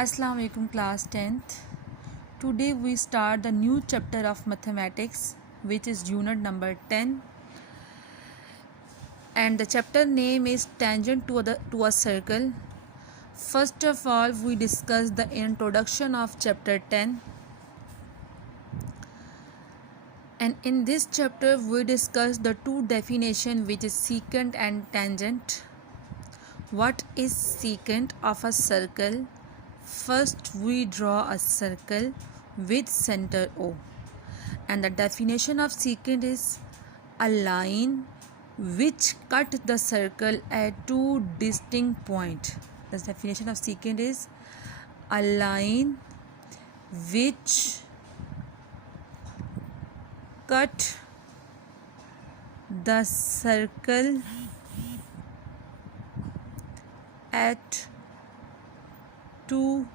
Assalamu alaikum class 10th. Today we start the new chapter of mathematics, which is unit number 10, and the chapter name is tangent to a circle. First of all, we discuss the introduction of chapter 10, and in this chapter we discuss the two definition, which is secant and tangent. What is secant of a circle? First we draw a circle with center O, and the definition of secant is a line which cut the circle at two distinct points. The definition of secant is a line which cut the circle at two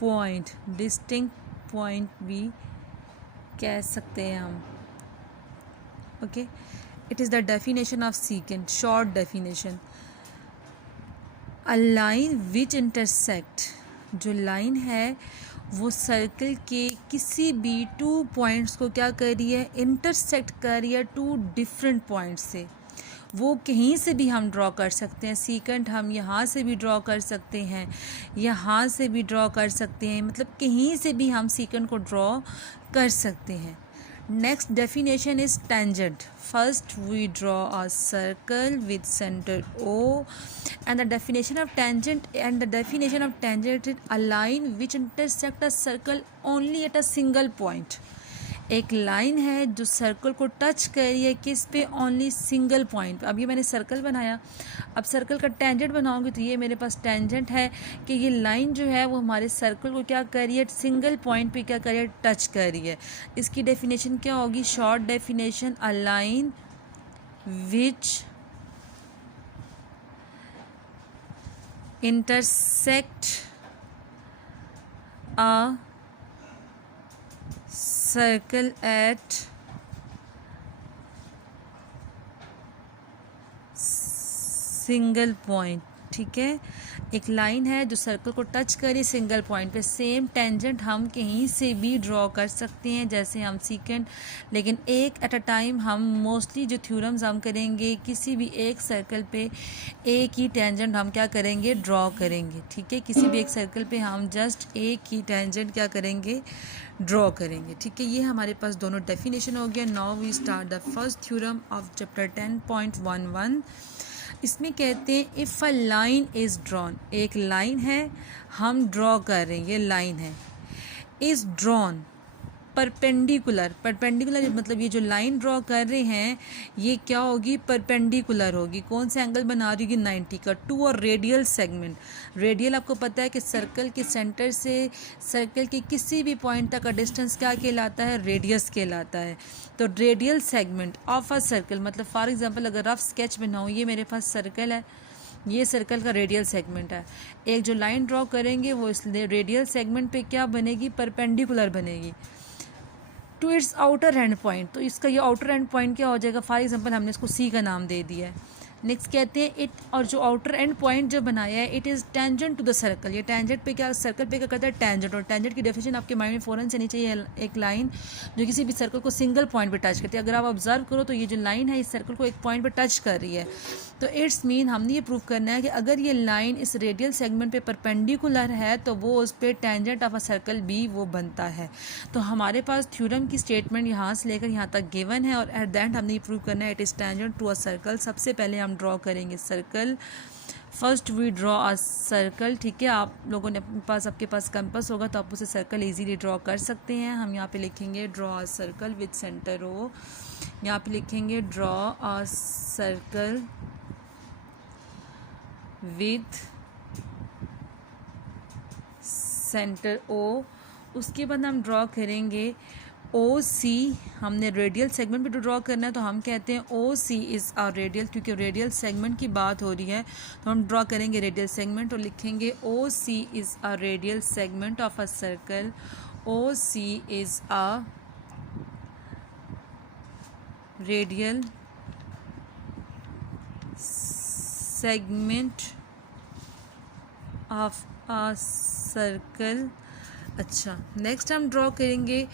point, distinct point भी कह सकते हैं हम. Okay, it is the definition of secant. Short definition, a line which intersect, जो line है वो circle के किसी भी टू पॉइंट्स को क्या कर रही है, इंटरसेक्ट कर रही है टू डिफरेंट पॉइंट्स से. वो कहीं से भी हम ड्रॉ कर सकते हैं. सीकेंट हम यहाँ से भी ड्रॉ कर सकते हैं, यहाँ से भी ड्रॉ कर सकते हैं, मतलब कहीं से भी हम सीकेंट को ड्रॉ कर सकते हैं. Next definition is tangent. First we draw a circle with centre O, and the definition of tangent is a line which intersect a circle only at a single point. एक line है जो circle को touch कर रही है, किस पे, only single point. अब ये मैंने सर्कल बनाया, अब सर्कल का टेंजेंट बनाऊंगी तो ये मेरे पास टेंजेंट है कि ये लाइन जो है वो हमारे सर्कल को क्या कर रही है, सिंगल पॉइंट पे क्या कर रही है, टच कर रही है. इसकी डेफिनेशन क्या होगी, short definition, a line which intersect a circle eight single point. ठीक है, एक लाइन है जो सर्कल को टच करे सिंगल पॉइंट पे. सेम टेंजेंट हम कहीं से भी ड्रॉ कर सकते हैं जैसे हम सीकेंट, लेकिन एक एट अ टाइम हम मोस्टली जो थ्योरम्स हम करेंगे किसी भी एक सर्कल पे एक ही टेंजेंट हम क्या करेंगे, ड्रॉ करेंगे. ठीक है, किसी भी एक सर्कल पे हम जस्ट एक ही टेंजेंट क्या करेंगे, ड्रॉ करेंगे. ठीक है, ये हमारे पास दोनों डेफिनेशन हो गया. Now we start the first theorem of chapter 10.11. इसमें कहते हैं if a line is drawn, एक लाइन है हम ड्रॉ कर रहे हैं, ये लाइन है, इज़ ड्रॉन परपेंडिकुलर. परपेंडिकुलर मतलब ये जो लाइन ड्रॉ कर रहे हैं ये क्या होगी, परपेंडिकुलर होगी. कौन सा एंगल बना रही होगी, 90 का, टू और रेडियल सेगमेंट. रेडियल आपको पता है कि सर्कल के सेंटर से सर्कल के किसी भी पॉइंट तक का डिस्टेंस क्या कहलाता है, रेडियस कहलाता है. तो radial segment of a circle, मतलब फॉर एग्जांपल अगर रफ स्केच बनाऊँ, ये मेरे पास सर्कल है, ये सर्कल का रेडियल सेगमेंट है. एक जो लाइन ड्रॉ करेंगे वो इस रेडियल सेगमेंट पे क्या बनेगी, परपेंडिकुलर बनेगी to its outer end point. तो इसका ये आउटर एंड पॉइंट क्या हो जाएगा, फॉर एग्जांपल हमने इसको सी का नाम दे दिया है. नेक्स्ट कहते हैं इट, और जो आउटर एंड पॉइंट जो बनाया है, it is tangent to the circle. ये टेंजेंट पे क्या, सर्कल पे क्या करता है, टेंजेंट. और टेंजेंट की डेफिनेशन आपके माइंड में फ़ौरन से नहीं चाहिए, एक लाइन जो किसी भी सर्कल को सिंगल पॉइंट पे टच करती है. अगर आप ऑब्जर्व करो तो ये जो लाइन है इस सर्कल को एक पॉइंट पे टच कर रही है. तो इट्स मीन हमने ये प्रूव करना है कि अगर ये लाइन इस रेडियल सेगमेंट पे परपेंडिकुलर है तो वो उस पर टेंजेंट ऑफ अ सर्कल भी वो बनता है. तो हमारे पास थ्योरम की स्टेटमेंट यहाँ से लेकर यहाँ तक गिवन है, और एट द एंड हमने ये प्रूव करना है it is tangent to a circle. सबसे पहले हम ड्रॉ करेंगे circle. First we draw a circle. ठीक है, आप लोगों ने अपने पास, आपके पास कंपास होगा तो आप उसे सर्कल इजीली ड्रॉ कर सकते हैं. हम यहाँ पे लिखेंगे draw a circle with centre O. यहाँ पे लिखेंगे draw a circle with centre O. उसके बाद हम ड्रॉ करेंगे OC. हमने रेडियल सेगमेंट पे ड्रॉ करना है तो हम कहते हैं OC इज़ अ रेडियल, क्योंकि रेडियल सेगमेंट की बात हो रही है तो हम ड्रॉ करेंगे रेडियल सेगमेंट और लिखेंगे OC is a radial segment of a circle. OC is a radial segment of a circle. अच्छा, नेक्स्ट हम ड्रॉ करेंगे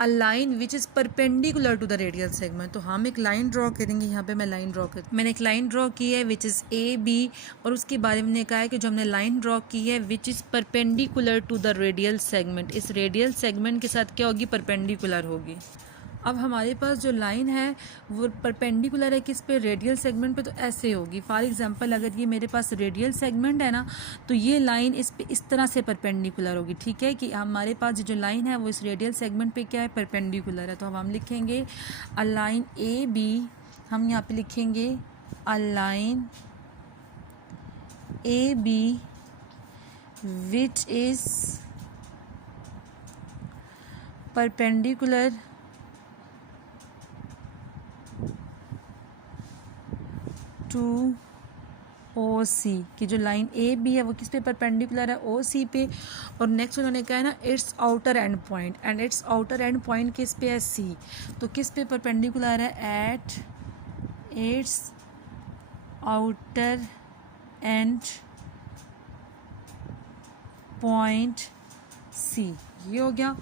a line which is perpendicular to the radial segment. तो हम एक लाइन ड्रॉ करेंगे, यहाँ पे मैं लाइन ड्रॉ कर, मैंने एक लाइन ड्रॉ की है विच इज़ ए बी, और उसके बारे में कहा है कि जो हमने लाइन ड्रॉ की है which is perpendicular to the radial segment, इस रेडियल सेगमेंट के साथ क्या होगी, परपेंडिकुलर होगी। अब हमारे पास जो लाइन है वो परपेंडिकुलर है किस पे, रेडियल सेगमेंट पे, तो ऐसे होगी। फॉर एग्जांपल अगर ये मेरे पास रेडियल सेगमेंट है ना, तो ये लाइन इस पे इस तरह से परपेंडिकुलर होगी। ठीक है, कि हमारे पास जो लाइन है वो इस रेडियल सेगमेंट पे क्या है, परपेंडिकुलर है। तो अब हम लिखेंगे अ लाइन ए बी, हम यहाँ पे लिखेंगे a line A B which is perpendicular to O C, की जो लाइन ए बी है वो किस पे परपेंडिकुलर है, ओ सी पे। और नेक्स्ट उन्होंने कहा है ना its outer end point, and its outer end point किस पे है, सी। तो किस पे परपेंडिकुलर है, at its outer end point C, ये हो गया।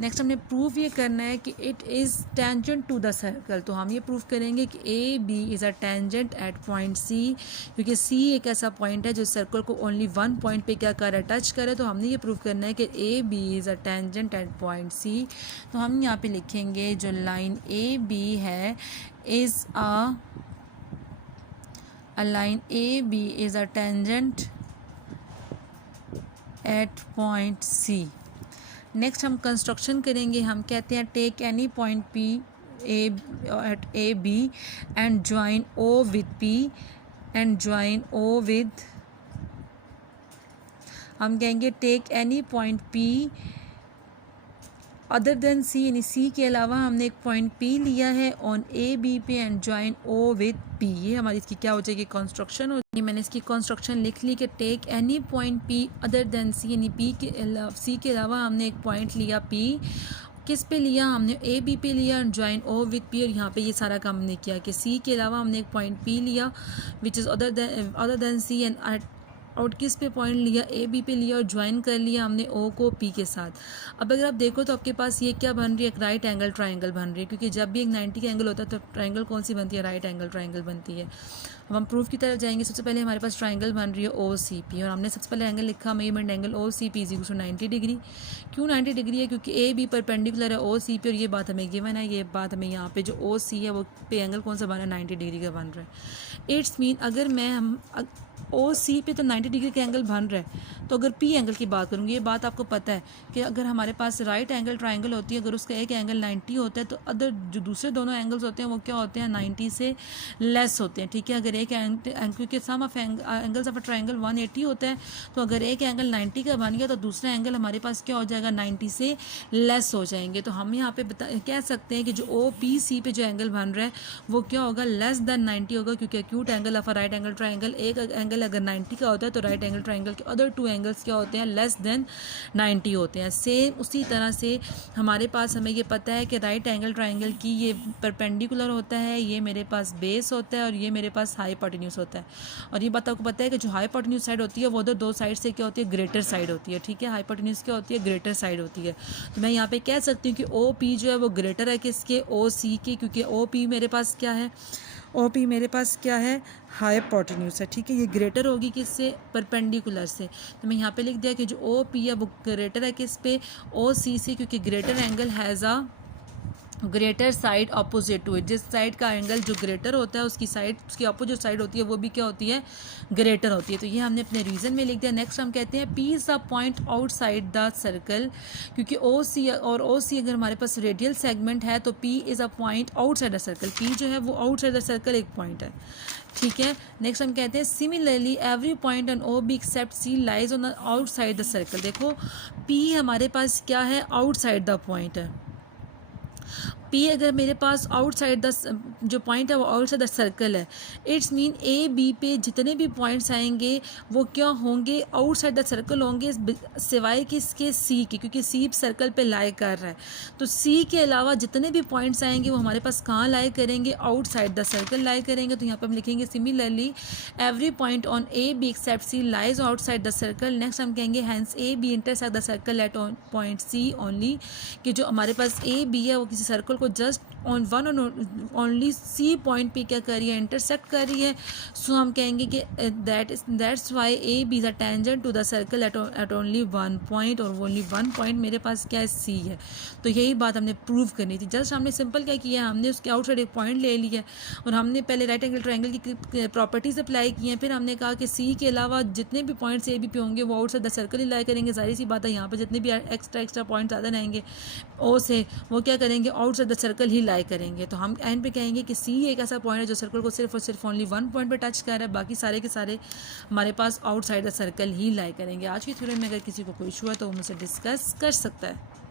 नेक्स्ट हमने प्रूफ ये करना है कि it is tangent to the circle. तो हम ये प्रूफ करेंगे कि A B is a tangent at point C, क्योंकि सी एक ऐसा पॉइंट है जो सर्कल को ओनली वन पॉइंट पे क्या करे, टच करे। तो हमने ये प्रूफ करना है कि A B is a tangent at point C. तो हम यहाँ पे लिखेंगे जो लाइन ए बी है is a line A B is a tangent at point C. Next हम कंस्ट्रक्शन करेंगे। हम कहते हैं take any point P at A B and join O with P and join O with, हम कहेंगे take any point P other than C, यानी C के अलावा हमने एक पॉइंट पी लिया है ऑन ए बी पे and join O with P. ये हमारी इसकी क्या हो जाएगी, कंस्ट्रक्शन हो जाएगी। मैंने इसकी कंस्ट्रक्शन लिख ली कि take any point P other than C, यानी पी के सी के अलावा हमने एक पॉइंट लिया पी, किस पे लिया, हमने ए बी पे लिया and join O with P. और यहाँ पे ये सारा काम हमने किया कि सी के अलावा हमने एक पॉइंट पी लिया which is other than C, and और किस पे पॉइंट लिया, ए बी पे लिया और ज्वाइन कर लिया हमने ओ को पी के साथ। अब अगर आप देखो तो आपके पास ये क्या बन रही है, एक राइट एंगल ट्राइंगल बन रही है, क्योंकि जब भी एक 90 का एंगल होता है तो ट्राइंगल कौन सी बनती है, राइट एंगल ट्राइंगल बनती है। अब हम प्रूफ की तरफ जाएंगे। सबसे पहले हमारे पास ट्राइंगल बन रही है ओ सी पी, और हमने सबसे पहले एंगल लिखा measurement angle O C P is equal to 90 degree. क्यों 90 डिग्री है, क्योंकि ए बी परपेंडिकुलर है ओ सी पी, और ये बात हमें गिवन है। ये बात हमें यहाँ पे जो ओ सी है वो पे एंगल कौन सा बन रहा है, 90 डिग्री का बन रहा है। इट्स मीन अगर मैं हम ओ सी पे तो 90 डिग्री का एंगल बन रहा है, तो अगर पी एंगल की बात करूँगी, ये बात आपको पता है कि अगर हमारे पास राइट एंगल ट्राइंगल होती है, अगर उसका एक एंगल 90 होता है तो अदर जो दूसरे दोनों एंगल्स होते हैं वो क्या होते हैं, 90 से लेस होते हैं। ठीक है, अगर एक क्योंकि sum of angles of a triangle 180 होता है, तो अगर एक एंगल 90 का बन गया तो दूसरा एंगल हमारे पास क्या हो जाएगा, 90 से लेस हो जाएंगे। तो हम यहाँ पे कह सकते हैं कि जो ओ पी सी पे जो एंगल बन रहा है वो क्या होगा, लेस देन 90 होगा, क्योंकि acute angle of a right angle triangle, एक एंगल अगर 90 का होता है तो राइट एंगल ट्राइंगल के अदर टू एंगल्स क्या होते हैं, लेस देन 90 होते हैं। सेम उसी तरह से हमारे पास हमें ये पता है कि राइट एंगल ट्राइंगल की ये परपेंडिकुलर होता है, ये मेरे पास बेस होता है और ये मेरे पास हाइपोटेन्यूज होता है। और ये बात आपको पता है कि जो हाइपोटेन्यूज साइड होती है वो उधर दो साइड से क्या होती है, ग्रेटर साइड होती है। ठीक है, हाइपोटेन्यूज क्या होती है, ग्रेटर साइड होती है। तो मैं यहाँ पे कह सकती हूँ कि ओ पी जो है वो ग्रेटर है किसके, ओ सी के, क्योंकि ओ पी मेरे पास क्या है, ओ पी मेरे पास क्या है, हाइपोटेन्यूज है। ठीक है, ये ग्रेटर होगी किससे, परपेंडिकुलर से। तो मैं यहाँ पे लिख दिया कि जो ओ पी है वो ग्रेटर है किस पे, ओ सी से, क्योंकि greater angle has a greater side opposite to it. जिस साइड का एंगल जो ग्रेटर होता है उसकी साइड, उसकी अपोजिट साइड होती है वो भी क्या होती है, ग्रेटर होती है। तो ये हमने अपने रीजन में लिख दिया। नेक्स्ट हम कहते हैं P is a point outside the circle, क्योंकि ओ सी और ओ सी अगर हमारे पास रेडियल सेगमेंट है तो P is a point outside the circle. P जो है वो आउटसाइड द सर्कल एक पॉइंट है। ठीक है, नेक्स्ट हम कहते हैं similarly every point on O B except C lies on the outside the circle. देखो पी हमारे पास क्या है, आउटसाइड द पॉइंट है, पी अगर मेरे पास आउटसाइड द जो पॉइंट है वो आउटसाइड द सर्कल है, इट्स मीन ए बी पे जितने भी पॉइंट्स आएंगे वो क्या होंगे, आउटसाइड द सर्कल होंगे, सिवाय किसके, सी के, क्योंकि सी सर्कल पे लाई कर रहा है। तो सी के अलावा जितने भी पॉइंट्स आएंगे वो हमारे पास कहाँ लाई करेंगे, आउटसाइड द सर्कल लाई करेंगे। तो यहाँ पे हम लिखेंगे similarly every point on A B except C lies outside the circle. Next हम कहेंगे hence A B intersect the circle at point C only, कि जो हमारे पास ए बी है वो किसी सर्कल को just on one only C point पे क्या कर रही है, इंटरसेक्ट कर रही है। सो हम कहेंगे कि that's why A B is a tangent to the circle at only one point, और ओनली वन पॉइंट मेरे पास क्या है, सी है। तो यही बात हमने प्रूव करनी थी। जस्ट हमने सिंपल क्या किया, हमने उसके आउटसाइड एक पॉइंट ले लिया और हमने पहले राइट एंगल ट्रायंगल की प्रॉपर्टीज अप्लाई की हैं। फिर हमने कहा कि सी के अलावा जितने भी पॉइंट्स ए बी पे होंगे वो आउटसाइड द सर्कल ही लाई करेंगे। जाहिर सी बात है यहाँ पर जितने भी एक्स्ट्रा पॉइंट ज़्यादा रहेंगे ओ से, वो क्या करेंगे, आउटसाइड द सर्कल ही लाई करेंगे। तो हम एंड पे कहेंगे कि सी एक ऐसा पॉइंट है जो सर्कल को सिर्फ और सिर्फ ओनली वन पॉइंट पे टच कर रहा है, बाकी सारे के सारे हमारे पास आउटसाइड द सर्कल ही लाई करेंगे। आज की थ्योरम में अगर किसी को कोई इशू है तो वो मुझसे डिस्कस कर सकता है।